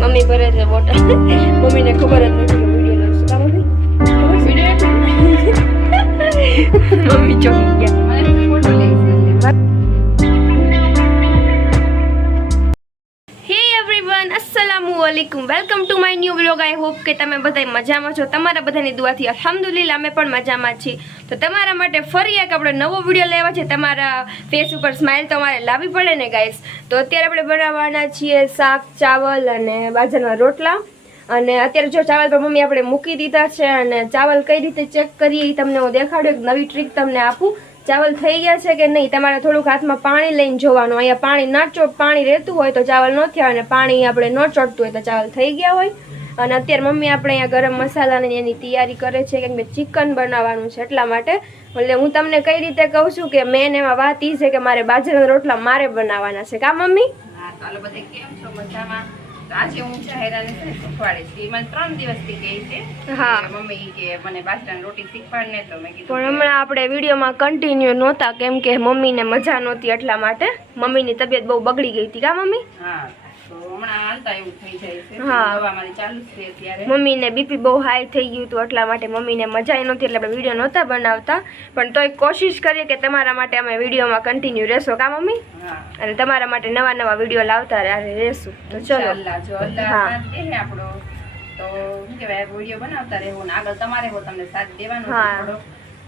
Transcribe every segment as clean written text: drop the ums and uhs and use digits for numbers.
Mummy ભરે છે bottle. મમ્મીને ખબર જ નથી કે વિડિયો લઉં છું. કા મમ્મી? મમ્મી ચોકી ગયા. મને ફોટો લઈ છે. अस्सलामुअलैकुम, welcome to my new vlog. I hope કે તમે બધા મજામાં છો। તમારા બધાની દુઆથી અલ્હમ્દુલિલ્લાહ અમે પણ મજામાં છીએ। તો તમારા માટે ફરી એક આપણે નવો વિડિયો લેવા છે। તમારા ફેસ ઉપર સ્માઈલ તો અમારે લાવવી પડે ને ગાઈસ। તો અત્યારે આપણે બનાવવાના છીએ શાક, ચાવલ અને બાજરાના રોટલા। અને અત્યારે જો ચાવલ પર મમ્મી આપણે મૂકી દીધા છે અને ચાવલ કઈ રીતે ચેક કરીએ એ તમને હું દેખાડું। એક નવી ટ્રીક તમને આપું। ચાવલ થઈ ગયા છે કે નહીં તમારે થોડુંક હાથમાં પાણી લઈને જોવાનું। અહીંયા પાણી પાણી રહેતું હોય તો ચાવલ ન થયા અને પાણી આપણે ન ચડતું હોય તો ચાવલ થઈ ગયા હોય। અને અત્યારે મમ્મી આપણે અહીંયા ગરમ મસાલાની એની તૈયારી કરે છે કેમ કે ચિકન બનાવવાનું છે એટલા માટે। એટલે હું તમને કઈ રીતે કહું છું કે મેન એમાં વાત એ છે કે મારે બાજરાના રોટલા મારે બનાવવાના છે। કા મમ્મી? હા, ચાલો બધા કેમ છો? મજામાં? આજે હું જાહેરાને શીખવાડીશ કે મને 3 દિવસથી કહે છે મમ્મી કે મને બાજરાની રોટી શીખવાડ ને, તો મેં કીધું પણ હમણાં આપણે વિડીયોમાં કન્ટિન્યુ નહોતા કેમ કે મમ્મીને મજા નહોતી એટલા માટે। મમ્મીની તબિયત બહુ બગડી ગઈ હતી। કા મમ્મી? હા, તો હમણાં હાલતા એવું થઈ જાય છે। હા, દવા મારી ચાલુ છે અત્યારે। મમ્મીને બીપી બહુ હાઈ થઈ ગયું હતું એટલા માટે મમ્મીને મજા નહોતી એટલે આપણે વિડીયો નહોતા બનાવતા। પણ તોય કોશિશ કરીએ કે તમારા માટે અમે વિડીયોમાં કન્ટિન્યુ રહેશો। કા મમ્મી? હા, અને તમારા માટે નવા નવા વિડીયો લાવતા રહેશું। તો ચલો જો અલ્લાહ સાથ દે આપણો તો શું કહેવાય વિડીયો બનાવતા રહેવું ને આગળ તમારે તમને સાથ દેવાનો છે થોડો।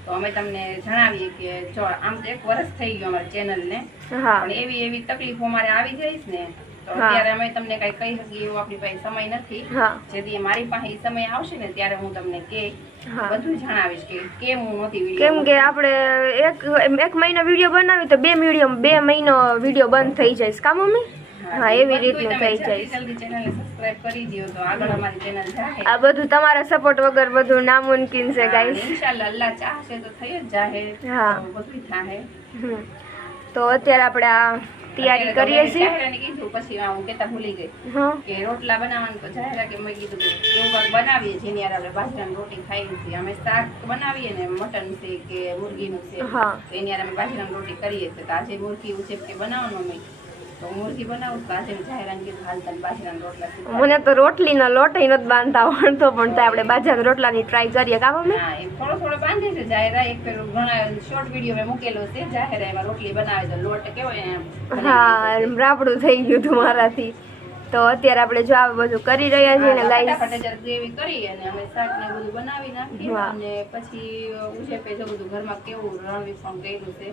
તો અમે તમને જણાવીએ કે જો આમ તો 1 વર્ષ થઈ ગયું અમારી ચેનલને, પણ એવી તકલીફો અમારે આવી જાય છે ને તો અત્યારે અમે તમને કઈ કહી શકીએ એવું આપણી પાસે સમય નથી। જેથી મારી પાસે સમય આવશે ને ત્યારે હું તમને બધું જણાવીશ કે કેમ હું નહોતી વિડીયો, કેમ કે આપણે એક મહિનો વિડીયો બનાવી તો 2 મહિનો વિડીયો બંધ થઈ જાય। કા મમ્મી? હા, એવી રીતનું થઈ જાય। જલ્દી ચેનલને સબસ્ક્રાઇબ કરી દો તો આગળ અમારી ચેનલ જાય। આ બધું તમારા સપોર્ટ વગર બધું નામુમકિન છે ગાઈસ। ઇન્શાલ્લાહ અલ્લાહ ચાહશે તો થઈ જ જાહે। હા, બધું થાય। તો અત્યારે આપણે આ તૈયારી કરીએ છીએ। કીધું પછી હું કેતા ભૂલી ગઈ કે રોટલા બનાવવાનું તો જાહેરા કે મેં કીધું કે એવું કાંઈક બનાવીએ જેની યાર આપણે બાજરાની રોટી ખાઈએ છીએ। અમે શાક બનાવીએ ને મટન છે કે મુર્ગીનું છે તો એની યાર અમે બાજરાની રોટી કરીએ છીએ। તો આજે મુર્ગી ઉછેપ કે બનાવવાનું અમે તો મુર્ગી બનાવું તો આજે જાહેરાને કીધું હાલ તને બાજરાના રોટલા। મને તો રોટલીનો લોટ નથી બાંધતા આવડતો પણ આપણે બાજરાના રોટલાની ટ્રાય કરીએ। કા મમ્મી? હા, એમ થોડો બાંધે છે જાહેરા। એક પેલું ઘણા શોર્ટ વિડીયો મેં મૂકેલો છે જાહેરા, એમાં રોટલી બનાવે તો લોટ કેવો એમ રાપડું થઈ ગયું હતું મારાથી। તો અત્યારે આપણે જો આ બધું કરી રહ્યા છીએ ને ગાઈસ, ફટાફટ ગ્રેવી કરી અને અમે શાક ને બધું બનાવી નાખીએ અને પછી ઉછેપે જો બધું ઘરમાં કેવું રણવી પણ કર્યું છે।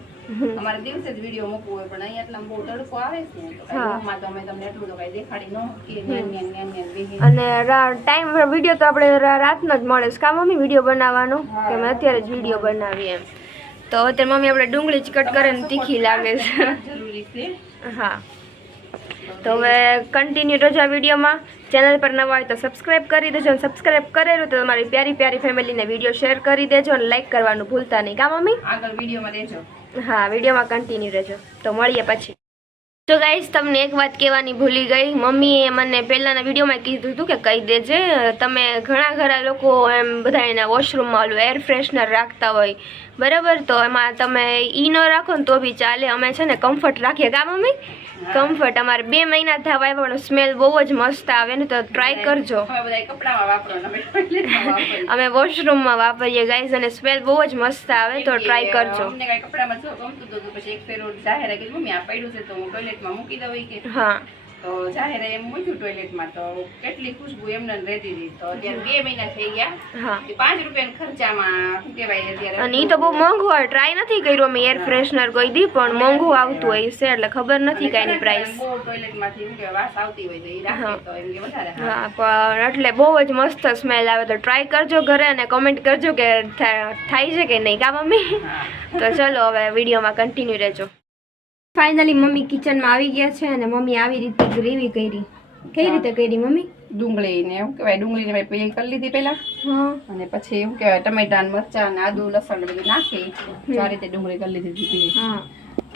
અમારે દિવસે જ વિડીયો મૂકવો હોય પણ અહીંયા એટલા બહુ તડકો આવે છે ને તો રૂમમાં તો અમે તમને એટલું તો કઈ દેખાડી ન શકીએ। અને ટાઈમ વિડીયો તો આપણે રાતનો જ મળે છે। કા મમ્મી વિડીયો બનાવવાનો કે અમે અત્યારે જ વિડીયો બનાવીએ એમ। તો અત્યારે મમ્મી આપણે ડુંગળી જ કટ કરે ને તીખી લાગે છે જરૂરી છે। હા, તો હવે કન્ટિન્યુ રહેજો આ વિડીયોમાં। ચેનલ પર નવા હોય તો સબસ્ક્રાઇબ કરી દેજો અને સબસ્ક્રાઇબ કરેલું તો તમારી પ્યારી ફેમિલીને વિડીયો શેર કરી દેજો અને લાઈક કરવાનું ભૂલતા નહીં। કા મમ્મી? આગળ વિડીયોમાં રહેજો। હા, વિડીયોમાં કન્ટિન્યુ રહેજો। તો મળીએ પછી। તો ગાઈસ, તમને એક વાત કહેવાની ભૂલી ગઈ। મમ્મીએ મને પહેલાંના વિડીયોમાં કીધું હતું કે કહી દેજે તમે ઘણા લોકો એમ બધા એના વોશરૂમમાં ઓલું એર ફ્રેશનર રાખતા હોય બરાબર, તો એમાં તમે ઈ ન રાખો ને તો બી ચાલે। અમે છે ને કમ્ફર્ટ રાખીએ। કા મમ્મી? કમ્ફર્ટ અમારે 2 મહિના થવા આવ્યા પણ સ્મેલ બહુ જ મસ્ત આવે ને, તો ટ્રાય કરજો। અમે વોશરૂમમાં વાપરીએ ગાઈસ અને સ્મેલ બહુ જ મસ્ત આવે, તો ટ્રાય કરજો। હા, તો જાહેર એમ મૂક્યું ટોયલેટમાં તો કેટલી ખુશ્બુ એમને રહેતી હતી। તો અત્યારે 2 મહિના થઈ ગયા। 5 રૂપિયાના ખર્ચામાં શું કહેવાય અત્યારે, અને ઈ તો બહુ મોંઘું હોય। ટ્રાય નથી કર્યું અમે એર ફ્રેશનર કોઈ દી, પણ મોંઘું આવતું હોય છે એટલે ખબર નથી કાઈની પ્રાઇસ। બહુ ટોયલેટમાંથી શું કહેવાય વાસ આવતી હોય તો ઈ રાખે તો એમ કે વધારે હા, પણ એટલે બહુ જ મસ્ત સ્મેલ આવે। તો ટ્રાય કરજો ઘરે અને કમેન્ટ કરજો કે થાય છે કે નહીં। કા મમ્મી? તો ચલો હવે વિડીયોમાં કન્ટિન્યુ રહેજો। ફાઇનલી મમ્મી કિચનમાં આવી ગયા છે અને મમ્મી આવી રીતે ગ્રેવી કરી। કઈ રીતે કરી મમ્મી? ડુંગળીને શું કહેવાય ડુંગળીને મેં પેલી કરી લીધી પહેલા અને પછી શું કહેવાય ટમેટા મરચાં આદુ લસણ બધું નાખી આ રીતે ડુંગળી કરી લીધી હતી।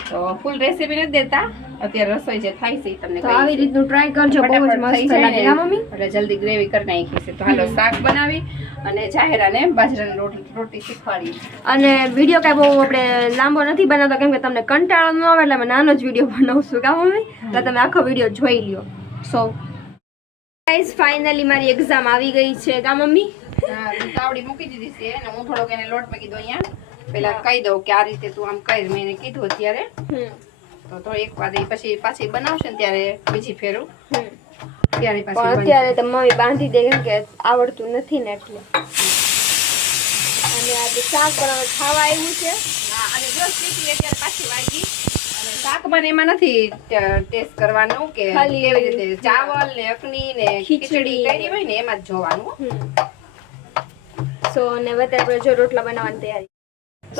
તો ફૂલ રેસીપી નથી દેતા, અત્યારે રસોઈ જે થાય છે ઈ તમને તો આવી રીતનું ટ્રાય કરજો, બહુ જ ફટાફટ થઈ મસ્ત જાય લાગે ને, હા મમ્મી. એટલે જલ્દી ગ્રેવી કરી નાખી છે. તો હાલો શાક બનાવી અને જાહેરાને બાજરાની રોટી શીખવાડી. અને વિડીયો કાંઈ બહુ આપણે લાંબો નથી બનાવતા કેમ કે તમને કંટાળો ન આવે એટલે અમે નાનો જ વિડીયો બનાવશું કા મમ્મી, એટલે તમે આખો વિડીયો જોઈ લ્યો. સો ગાઈસ ફાઇનલી મારી એક્ઝામ આવી ગઈ છે કા મમ્મી. હા, તાવડી મૂકી દીધી છે અને હું થોડોક એને લોટ મૂકી દઉં અહીંયા. પેલા કહી દઉં કે આ રીતે તું આમ કર, મેં એને કીધું અત્યારે. તો એક વાર પછી પાછી બનાવશે ને ત્યારે બીજી ફેરું ત્યારે પણ પાછી અત્યારે તો મમ્મી બાંધી દે કેમ કે આવડતું નથી ને એટલે. અને આજે શાક પણ હવે ખાવા આવ્યું છે. હા, અને જો સીટી અત્યારે પાછી વાગી અને શાકમાં ને એમાં નથી ટેસ્ટ કરવાનું કે ખાલી કેવી રીતે ચાવલ ને અકની ને ખીચડી કરી હોય ને એમાં જ જોવાનું. સો ને અત્યારે આપણે જો રોટલા બનાવવાની તૈયારી.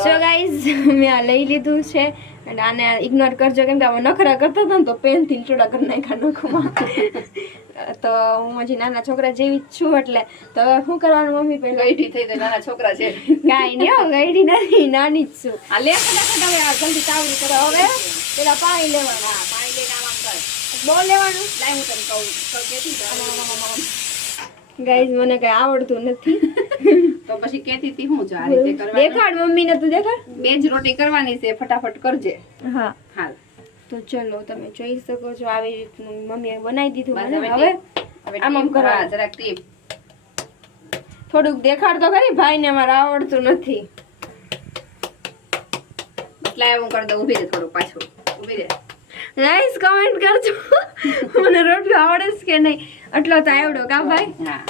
સો ગાઈઝ મેં આ લઈ લીધું છે અને આને ઇગ્નોર કરજો કેમ કે આમાં નખરા કરતા હતા ને તો પેનથી ચૂડા કરી નાખ્યા નખમાં. તો હું હજી નાના છોકરા જેવી જ છું એટલે તો હવે શું કરવાનું મમ્મી પહેલા? ગઈઢી થઈ તો નાના છોકરા છે. કાંઈ નહીં હો, ગઈડી નથી, નાની જ છું. આ લે ફટાફટ હવે આ જલ્દી તાવડી કરો. હવે પેલા પાણી લેવાનું. હા, પાણી લઈને આમ કર. બહુ લેવાનું. લાય હું તને કહું કેતી ગાઈઝ મને કઈ આવડતું નથી. તો પછી કેતી હતી હું જો આ રીતે કરવાનું. દેખાડ મમ્મીને તો દેખાડ. બે જ રોટી કરવાની છે, ફટાફટ કરજે. હા હાલ તો ચલો તમે જોઈ શકો છો આવી રીતનું મમ્મીએ બનાવી દીધું બસ મને. હવે હવે આમ આમ કરો. હા, જરાક ટીપ. થોડુંક દેખાડ તો ખરી, ભાઈને મારે આવડતું નથી. લાય હું કરી દઉં. ઊભી રહે થોડું પાછું. ઊભી રહે. ગાઈસ કમેન્ટ કરજો મને રોટલું આવડે છે કે નહીં. આટલો તો આવડો કા ભાઈ? હા,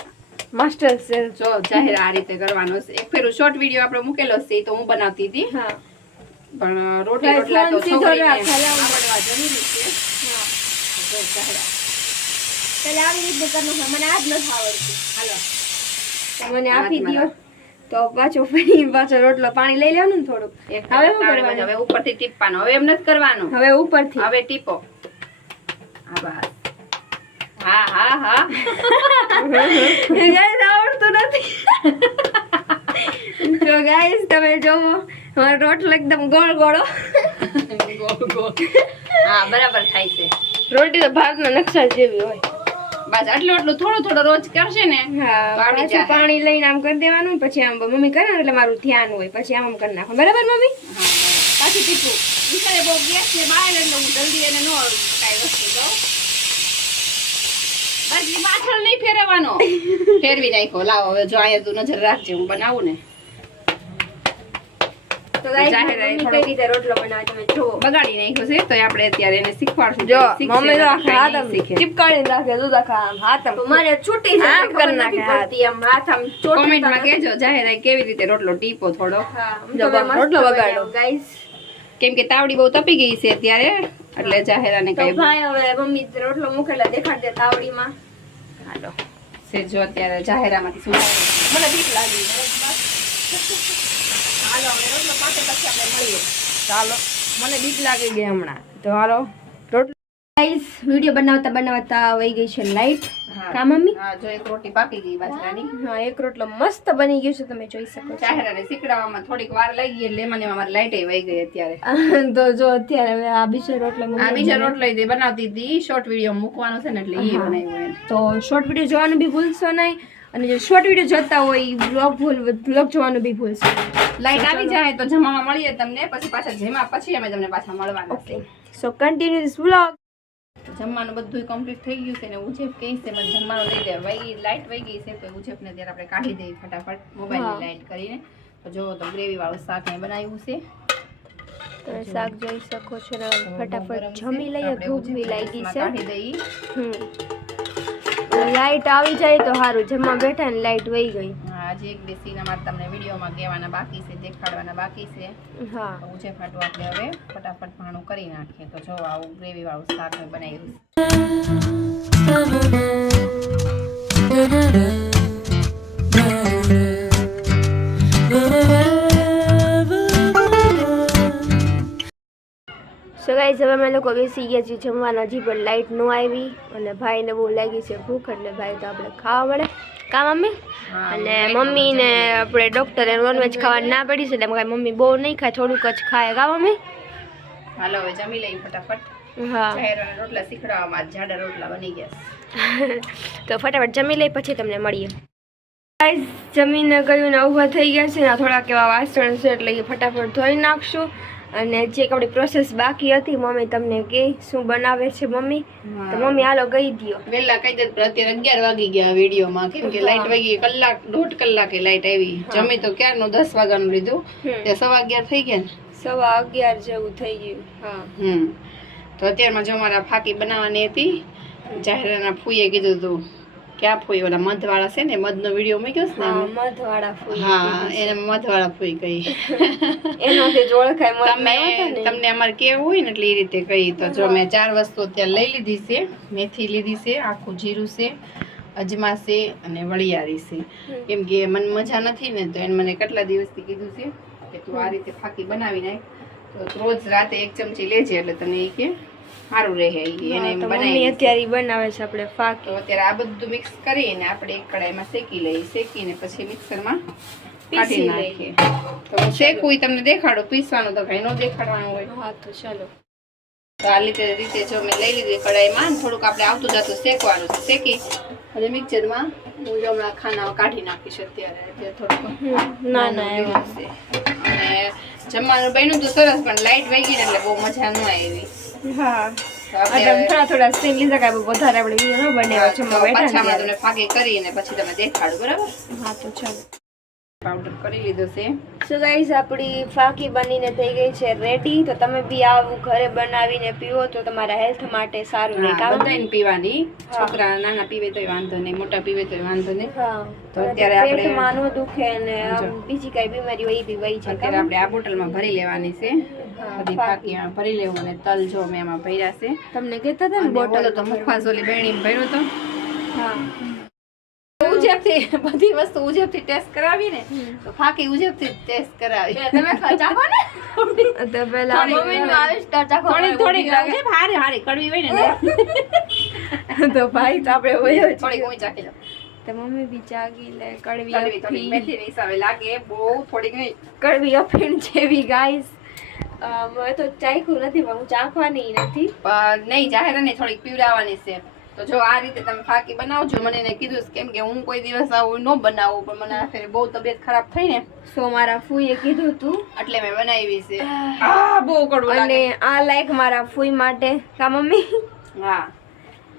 માસ્ટર શેફ. જો જાહેર આ રીતે કરવાનો છે. એક ફેરું શોર્ટ વિડીયો આપણે મૂકેલો છે, ઈ તો હું બનાવતી હતી. હા પણ રોટલી રોટલા તો છોકરીને આવડવા જરૂરી છે. જો જાહેર પેલા આવી રીતે કરવું છે, મને આજ નથી આવડતું. હાલો તો મને આપી દ્યો તો પાછો ફરી પાછો રોટલો પાણી લઈ લેવાનું ને થોડુંક. એક હવે શું તાવડી કરવાનું? હવે ઉપરથી ટીપવાનું. હવે એમ નથી કરવાનું. હવે ઉપરથી. હવે ટીપો. હા બસ. હા હા હા. ગાઈસ આવડતું નથી. તો ગાઈસ તમે જોવો મારો રોટલો એકદમ ગોળ ગોળો. ગોળ ગોળ. હા, બરાબર થાય છે. રોટી તો ભાતના નકશા જેવી હોય. બસ આટલું આટલું થોડું થોડું રોજ કરશે ને હા, તો આવડી પાછું જાય. પાણી લઈને આમ કરી દેવાનું પછી આમ મમ્મી કરે ને એટલે મારું ધ્યાન હોય પછી આમ કરી નાખો. બરાબર મમ્મી? હા, પાછું ટીપું. વિચારે બહુ ગેસ ને બહાર એટલે હું જલ્દી એને નો કાંઈ વસ્તુ દઉં. બસ ઈ પાછળ નહીં ફેરવવાનો. ફેરવી નાખો. લાવો હવે જો અહીંયા તું નજર રાખજે, હું બનાવું ને. તો ગાઈસ જાહેર મમ્મી થોડો કઈ રીતે રોટલો બનાવે તમે જુઓ. બગાડી નાખ્યો છે તો આપણે અત્યારે એને શીખવાડશું. જો શીખશે મમ્મી તો નકર કાંઈ હાથ નહીં આમ શીખે. ચીપકાવીને રાખે જો તો હાથ આમ મારે છૂટી છે આમ ખબર કરી નથી નાખે હાથ. પડતી આમ હાથ આમ ચોટતા કોમેન્ટમાં નથી. કહેજો જાહેર કેવી રીતે રોટલો ટીપો થોડો. હા જો રોટલો બગાડો. ગાઈસ કેમ કે તાવડી બહુ તપી ગઈ છે અત્યારે એટલે જાહેરાને તો કઈ ભાઈ હવે મમ્મી રોટલો મૂકેલા દેખાડ દે તાવડીમાં. હાલો છે જો અત્યારે જાહેરામાંથી શું મને બીક લાગી. હાલો હવે રોટલો પાકે પછી આપણે મળીએ. ચાલો મને બીક લાગી ગઈ હમણાં તો હાલો રોટલો. ગાઈસ વિડિયો બનાવતા વહી ગઈ છે લાઈટ. કા મમ્મી? હા, જો એક રોટી પાકી ગઈ બાજરાની. હા એક રોટલો મસ્ત બની ગયો છે તમે જોઈ શકો છો. જાહેરાને શીખડાવવામાં થોડીક વાર લાગી એટલે એમાં ને એમાં મારી લાઈટ વહી ગઈ અત્યારે. તો જો અત્યારે હવે આ બીજો રોટલો આ બીજો રોટલો ઈ બનાવતી હતી, શોર્ટ વિડીયો મૂકવાનો છે ને એટલે ઈ બનાવ્યો એને. તો શોર્ટ વિડીયો જોવાનું બી ભૂલશો નહીં અને જો શોર્ટ વિડીયો જોતા હોય બ્લોગ જોવાનું બી ભૂલશો નહીં. લાઈટ આવી જાય તો જમવામાં મળીએ તમને, પછી પાછા જેમાં પછી અમે તમને પાછા મળવાના છે. સો કન્ટિન્યુ ધીસ વ્લોગ. જમવાનું બધું કમ્પ્લીટ થઈ ગયું છે ને ઉજેપ કહે છે મને જમવાનું દઈ દે. વહી લાઈટ વહી ગઈ છે તો ઉજેપને ત્યારે આપણે કાઢી દઈએ ફટાફટ મોબાઈલની લાઈટ કરીને. તો જો તો ગ્રેવી વાળું શાક મેં બનાવ્યું છે. તમે શાક જોઈ શકો છો ને ફટાફટ જમી લઈએ, ભૂખ બી લાગી છે. કાઢી દઈએ. લાઈટ આવી જાય તો સારું, જમવા બેઠા ને લાઈટ વહી ગઈ. આજે એક બે સીન અમારે તમને વિડીયોમાં કહેવાના બાકી છે, દેખાડવાના બાકી છે. હા ઉજે ફાટું આપણે હવે ફટાફટ ભાણું કરી નાખીએ. તો જો આવું ગ્રેવી વાળું શાક મેં બનાવ્યું સો ગાઈસ હવે અમે લોકો બેસી ગયા છીએ જમવાના. હજી પણ લાઈટ ન આવી અને ભાઈને બહુ લાગી છે ભૂખ એટલે ભાઈ તો આપણે ખાવા મળે કા મમ્મી. અને મમ્મીને આપણે ડૉક્ટરે નોનવેજ ખાવા ના પડી છે એટલે મમ્મી બહુ નહીં ખાય, થોડુંક જ ખાય કા મમ્મી. હાલો હવે જમી લઈ ફટાફટ. હા જાહેરાના રોટલા શીખડાવવામાં જાડા રોટલા બની ગયા. તો ફટાફટ જમી લઈ પછી તમને મળીએ. ગાઈસ જમીને ગયું ને ઊભા થઈ ગયા છે ને થોડાક એવા વાસણ છે એટલે એ ફટાફટ ધોઈ નાખશું. અને જે આપણી પ્રોસેસ બાકી હતી મમ્મી તમને કે શું બનાવે છે મમ્મી, તો મમ્મી હાલો કહી દો. વેલા કહી દે અત્યારે 11 વાગી ગયા વિડીયોમાં, કેમ કે લાઈટ વાગી કલાક 1.5 કલાકે લાઈટ આવી. જમી તો ક્યારનું 10 વાગ્યાનું લીધું, તે 11:15 થઈ ગયા ને 11:15 જેવું થઈ ગયું. હા તો અત્યારમાં જો મારા ફાકી બનાવવાની હતી. જાહેરાના ફૂઈએ કીધું તું, ક્યાં ફૂઈ ઓલા મધવાળા છે ને, મધનો વિડીયો મૂક્યો છે ને, મધવાળા ફૂઈ. હા એને મધવાળા ફૂઈ કહી. એનાથી જ ઓળખાય. તમને અમારે કેવું હોય ને એટલે એ રીતે કહી. તો જો મેં 4 વસ્તુ અત્યારે લઈ લીધી છે. મેથી લીધી છે, આખું જીરું છે, અજમા છે અને વળિયારી છે. કેમ કે મને મજા નથી ને તો એને મને કેટલા દિવસથી કીધું છે કે તું આ રીતે ફાકી બનાવી નાખ, તો રોજ રાતે 1 ચમચી લેજે એટલે તને એ કે સારું રહે. એને બનાવી અત્યારે બનાવે છે આપણે ફાકી. તો અત્યારે આ બધું મિક્સ કરીને આપણે એક કડાઈમાં શેકી લઈએ. શેકીને પછી મિક્સરમાં કાઢી નાખીએ. તો શેકવું તમને દેખાડો, પીસવાનું તો કઈ ન દેખાડવાનું હોય. હા તો ચાલો. તો આ રીતે જો મેં લઈ લીધી કડાઈમાં, થોડુંક આપણે આવતું જતું શેકવાનું છે. શેકી અને મિક્સરમાં હું જો હમણાં ખાના કાઢી નાખીશ. અત્યારે થોડુંક ના છે. અને જમવાનું બન્યું તો સરસ, પણ લાઈટ વાગી ને એટલે બહુ મજા ન આવી. હા થોડા સીન લીધા કે વધારે આપણે વિડિયો ન બનાવ્યો છે. પાછા તમને ફાકી કરીને પછી તમે દેખાડો, બરાબર? હા તો ચાલો. પાવડર કરી લીધો છે. સો ગાઈસ આપણી ફાકી બનીને થઈ ગઈ છે રેડી. તો તમે બી આવું ઘરે બનાવીને પીવો તો તમારા હેલ્થ માટે સારું રહે. બધાને પીવાની, છોકરા નાના પીવે તોય વાંધો નહીં, મોટા પીવે તોય વાંધો નહીં. તો અત્યારે આપણે પેટમાં ન દુખે અને બીજી કઈ બીમારી હોય એ બી વહી જાય. અત્યારે આપણે આ બોટલમાં ભરી લેવાની છે. બધી ફાકી ભરી લેવું. અને તલ જો મેં એમાં ભર્યા છે. તમને કહેતા હતા ને બોટલ તો મુખવાસ ઓલી બેણી ભર્યો તો. હા ઉજેબથી બધી વસ્તુ ઉજેબથી ટેસ્ટ કરાવી ને તો ફાકી ઉજેબથી ટેસ્ટ કરાવી. તમે ચાખો ને તો પહેલા મમ્મીનું આવિષ્કાર ચાખો. થોડી હારી કડવી હોય ને તો ભાઈ તો આપણે હોય થોડી કોઈ ચાખી લો. તો મમ્મી બી ચાગી લે. કડવી થોડી મેથીની હિસાબે લાગે, બહુ થોડીક નહીં. કડવી અફીણ જેવી ગાઈસ. મેં તો ચાખ્યું નથી પણ હું ચાખવાની નથી. નહીં જાહેરાની થોડીક પીવડાવવાની છે. તો જો આ રીતે તમે ફાકી બનાવજો. મને એને કીધું કેમ કે હું કોઈ દિવસ આવું ન બનાવું, પણ મને આખરે બહુ તબિયત ખરાબ થઈ ને સો મારા ફૂઈએ કીધું તું એટલે મેં બનાવી છે. બહુ કડવું અને આ લાઈક મારા ફૂઈ માટે કા મમ્મી. હા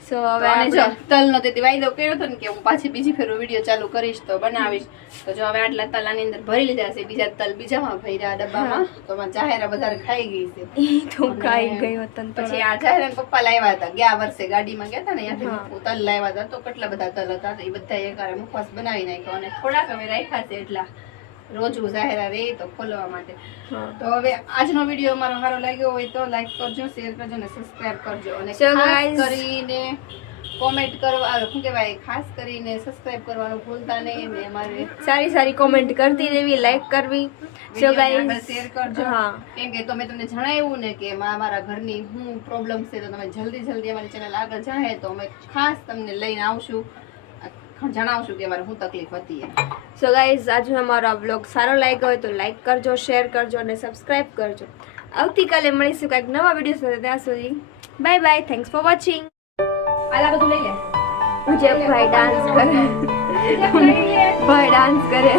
સો હવે જો તલનો તે વાયદો કર્યો હતો ને કે હું પાછી બીજી ફેર વિડીયો ચાલુ કરીશ તો બનાવીશ. તો જો હવે આટલા તલ આની અંદર ભરી લીધા છે, બીજા તલ બીજામાં ભર્યા ડબ્બામાં. તો જાહેરા વધારે ખાઈ ગઈ છે. તો ખાઈ ગયો તન. પછી આ જાહેરા પપ્પા લાવ્યા હતા ગયા વર્ષે, ગાડીમાં ગયા હતા ને ત્યાંથી તલ લાવ્યા હતા. તો કેટલા બધા તલ હતા, એ બધા એકારે મુખવાસ બનાવી નાખ્યો. અને થોડાક હવે રાખ્યા છે એટલા રોજ જાહેરા રે તો ખોલવા માટે. તો હવે આજનો વિડીયો અમારો સારો લાગ્યો હોય તો લાઈક કરજો, શેર કરજો અને સબસ્ક્રાઇબ કરજો. અને ખાસ કરીને કોમેન્ટ કરવા, શું કહેવાય, ખાસ કરીને સબસ્ક્રાઇબ કરવાનું ભૂલતા નહીં. ને અમારે સારી કોમેન્ટ કરતી રહેવી, લાઈક કરવી. સો ગાઈસ શેર કરજો. કેમ કે તો મેં તમને જણાવ્યું ને કે મારા ઘરની શું પ્રોબ્લેમ છે, તો તમે જલ્દી અમારી ચેનલ આગળ જાહે તો અમે ખાસ તમને લઈને આવશું, જણાવશું કે મારે શું તકલીફ હતી. સો ગાઈઝ આજનો અમારો આ બ્લોગ સારો લાગ્યો હોય તો લાઈક કરજો, શેર કરજો અને સબસ્ક્રાઇબ કરજો. આવતીકાલે મળીશું કંઈક નવા વિડીયો સાથે. ત્યાં સુધી bye bye. Thanks for watching. આલા બધું લઈ લે. ભાઈ ડાન્સ કરે.